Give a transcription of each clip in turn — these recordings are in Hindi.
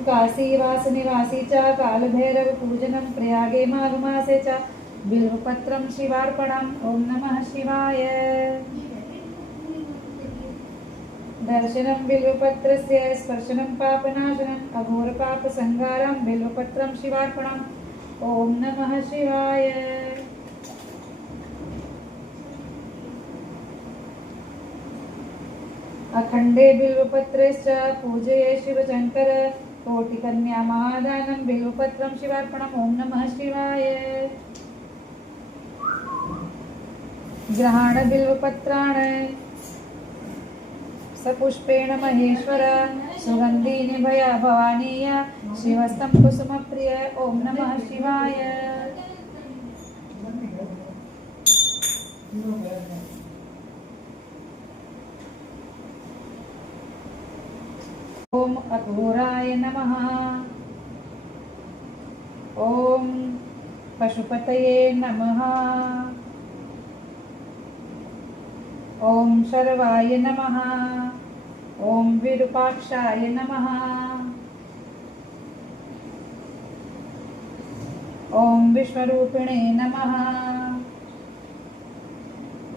काशीवास निवासी च कालभैरव पूजनं प्रयागे माघमासे च बिल्वपत्रं शिवार्पणम्। ओम नमः शिवाय। दर्शनं बिल्वपत्रस्य स्पर्शनं पापनाशनम् अघोरपापसंहारं बिल्वपत्रं शिवार्पणम्। ओम नमः शिवाय। अखंडे बिल्वपत्रश्च पूजये शिवशंकर कोटिकन्या महादानं बिल्वपत्रं शिवार्पणम्। ओम नमः शिवाय। ग्रहाण बिल्वपत्राण सपुष्पेण महेश्वर सुगंधीनि भया भवानीय शिवस्तं कुसुमप्रिय। ओम नमः शिवाय। ओम अघोराय नमः। ओम पशुपतये नमः। ओम शर्वाय नमः। ओम विरूपाक्षाय नमः। ओम विश्वरूपिणे नमः।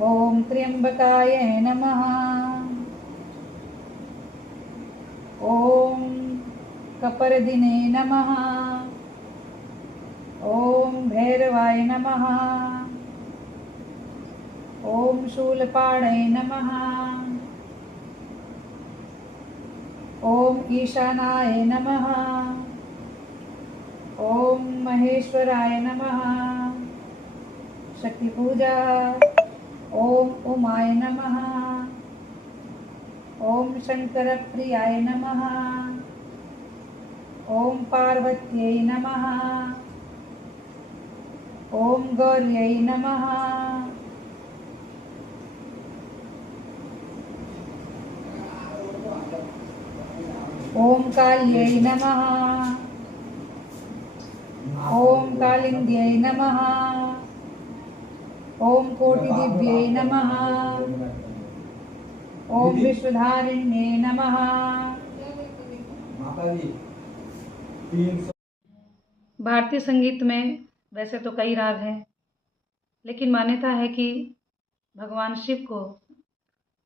ओम त्र्यंबकाय नमः। ओम कपर्दिने नमः। ओम भैरवाय नमः। ओम शूलपाणये नमः। ओम ईशानाय नमः। ओम महेश्वराय नमः। शक्ति पूजा। ओम उमाय नमः। ओम शंकर प्रियाय नमः। ओम पार्वत्यै नमः। ओम गौर्यै नमः। ओम काल्यै नमः। ओम कालिंद्यै नमः। ओम कोटिदिव्यै नमः। ओम विश्वधारिण्ये नमः। भारतीय संगीत में वैसे तो कई राग हैं, लेकिन मान्यता है कि भगवान शिव को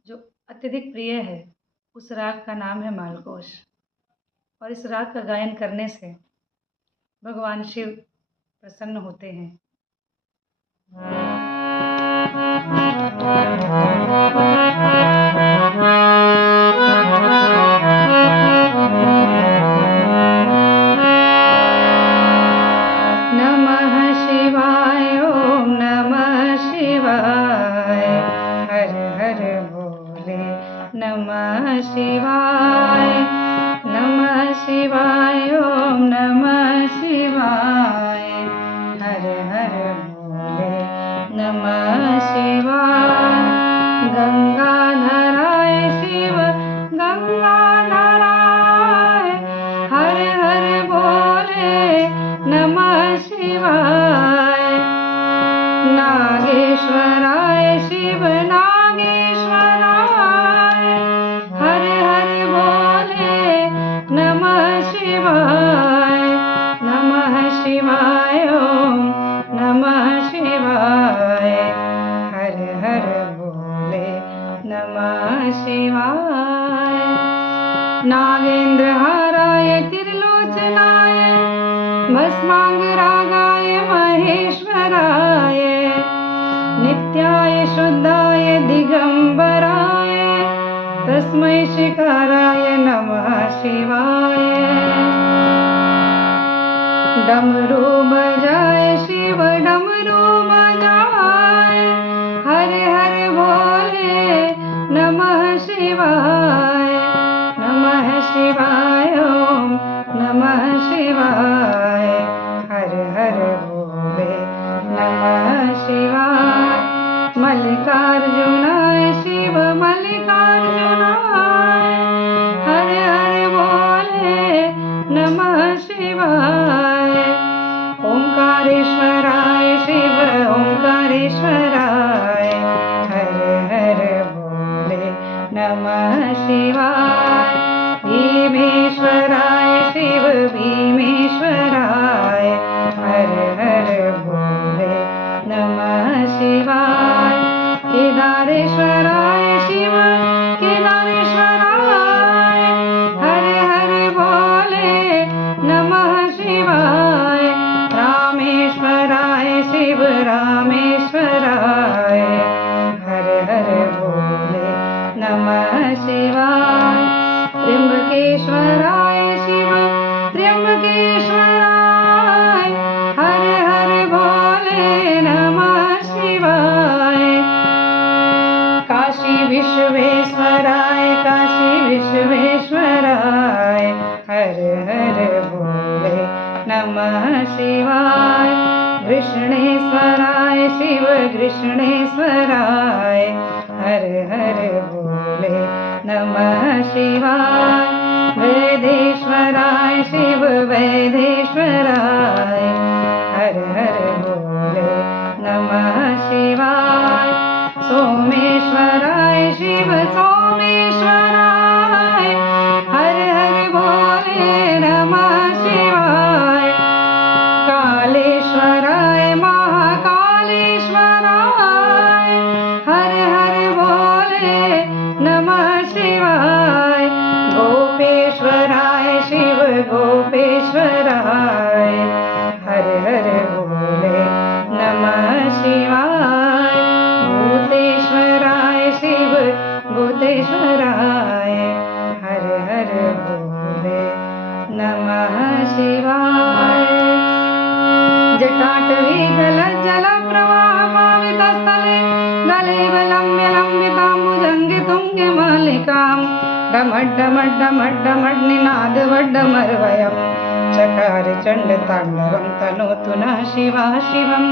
जो अत्यधिक प्रिय है उस राग का नाम है मालकोष, और इस राग का गायन करने से भगवान शिव प्रसन्न होते हैं। नमः शिवाय। ओम नमः शिवाय। हर हर भोले नमः शिवाय। नमः शिवाय। ओम नमः शिवाय। हर हर भोले नमः शिवाय। गंगाधराय शिव गंगाधराय। हर हर भोले नमः शिवाय। नागेश्वराय शिव नागेश्वराय। हर हर भोले नमः शिवाय। नमः शिवाय। ओम नमः शिवाय। हर हर भोले नमः शिवाय। नागेंद्रहाराय त्रिलोचनाय भस्मांगरागाय महेश्वराय। नित्याय शुद्धाय दिगंबराय तस्मै शिकाराय नमः शिवाय। डमरू बजाए शिव डमरू बजाए। हर हर भोले नमः शिवाय। नमः शिवाय। ओम नमः शिवाय। हर हर भोले नमः शिवाय। मल्लिकार्जुनाय शिव मल्लिकार्जुनाय। हर हर भोले नमः शिवाय। ओंकारेश्वराय कृष्णेश्वराय शिव कृष्णेश्वराय हर हर भोले नमः शिवाय वैदेश्वराय शिव वैदेश्वराय हर हर भोले नमः शिवाय सोमेश्वराय शिव सोमेश्वराय हर हर भोले नमः शिवाय कालेश्वराय महाकालेश्वराय हर हर भोले नमः शिवाय गोपेश्वराय शिव गोपेश्वराय हर हर भोले नमः शिवाय भूतेश्वराय शिव भूतेश्वराय हर हर भोले नमः शिवाय जटाटवी जल प्रवाह पावितस्थले गले लम्ब्य लम्बिताम्बुजङ्गे तुङ्गे मालिकां डमड्डमड्डमड्डमड् निनाद वड्डमर्वयम् चकार चण्ड ताण्डवं तनोतु नः शिवः शिवम्।